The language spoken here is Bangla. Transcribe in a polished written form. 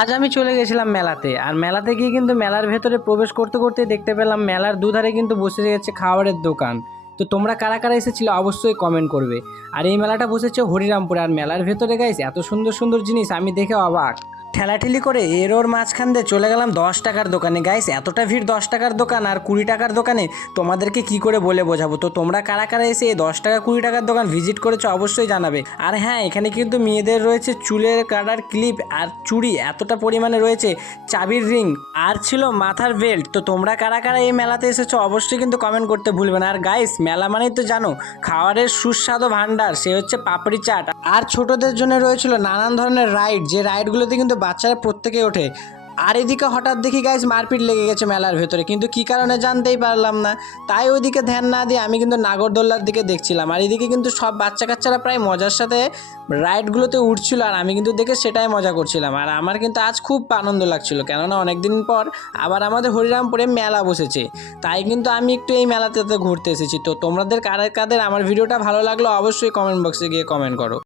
আজ আমি চলে গেছিলাম মেলাতে, আর মেলাতে গিয়ে কিন্তু মেলার ভেতরে প্রবেশ করতে করতে দেখতে পেলাম মেলার দুধারে কিন্তু বসে গেছে খাবারের দোকান। তো তোমরা কারা কারা এসেছিলে অবশ্যই কমেন্ট করবে। আর এই মেলাটা বসেছে হরিরামপুরে, আর মেলার ভেতরে গাইস এত সুন্দর সুন্দর জিনিস আমি দেখে অবাক। ঠেলাঠেলি করে এর ওর মাঝখান দিয়ে চলে গেলাম 10 টাকার দোকানে। গাইস এতটা ভিড় 10 টাকার দোকান আর 20 টাকার দোকানে, তোমাদেরকে কি করে বলে বোঝাবো। তো তোমরা কারা কারা এসে এই 10 টাকা 20 টাকার দোকান ভিজিট করেছো অবশ্যই জানাবে। আর হ্যাঁ, এখানে কিন্তু মেয়েদের রয়েছে চুলের কাটার ক্লিপ আর চুড়ি এতটা পরিমাণে রয়েছে, চাবির রিং আর ছিল মাথার বেল্ট। তো তোমরা কারা কারা এই মেলাতে এসেছো অবশ্যই কিন্তু কমেন্ট করতে ভুলবে না। আর গাইস মেলা মানেই তো জানো খাবারের সুস্বাদু ভান্ডার, সে হচ্ছে পাপড়ি চাট। আর ছোটদের জন্য রয়েছিল নানান ধরনের রাইড, যে রাইডগুলোতে কিন্তু বাচ্চারা প্রত্যেকে ওঠে। আর এদিকে হঠাৎ দেখি গাইস মারপিট লেগে গেছে মেলার ভেতরে, কিন্তু কি কারণে জানতেই পারলাম না। তাই ওইদিকে ধ্যান না দিয়ে আমি কিন্তু নাগরদোল্লার দিকে দেখছিলাম। আর এদিকে কিন্তু সব বাচ্চা কাচ্চারা প্রায় মজার সাথে রাইডগুলোতে উঠছিল, আর আমি কিন্তু দেখে সেটাই মজা করছিলাম। আর আমার কিন্তু আজ খুব আনন্দ লাগছিল, কেননা অনেকদিন পর আবার আমাদের হরিরামপুরে মেলা বসেছে। তাই কিন্তু আমি একটু এই মেলাতে ঘুরতে এসেছি। তো তোমাদের কাদের কাদের আমার ভিডিওটা ভালো লাগলো অবশ্যই কমেন্ট বক্সে গিয়ে কমেন্ট করো।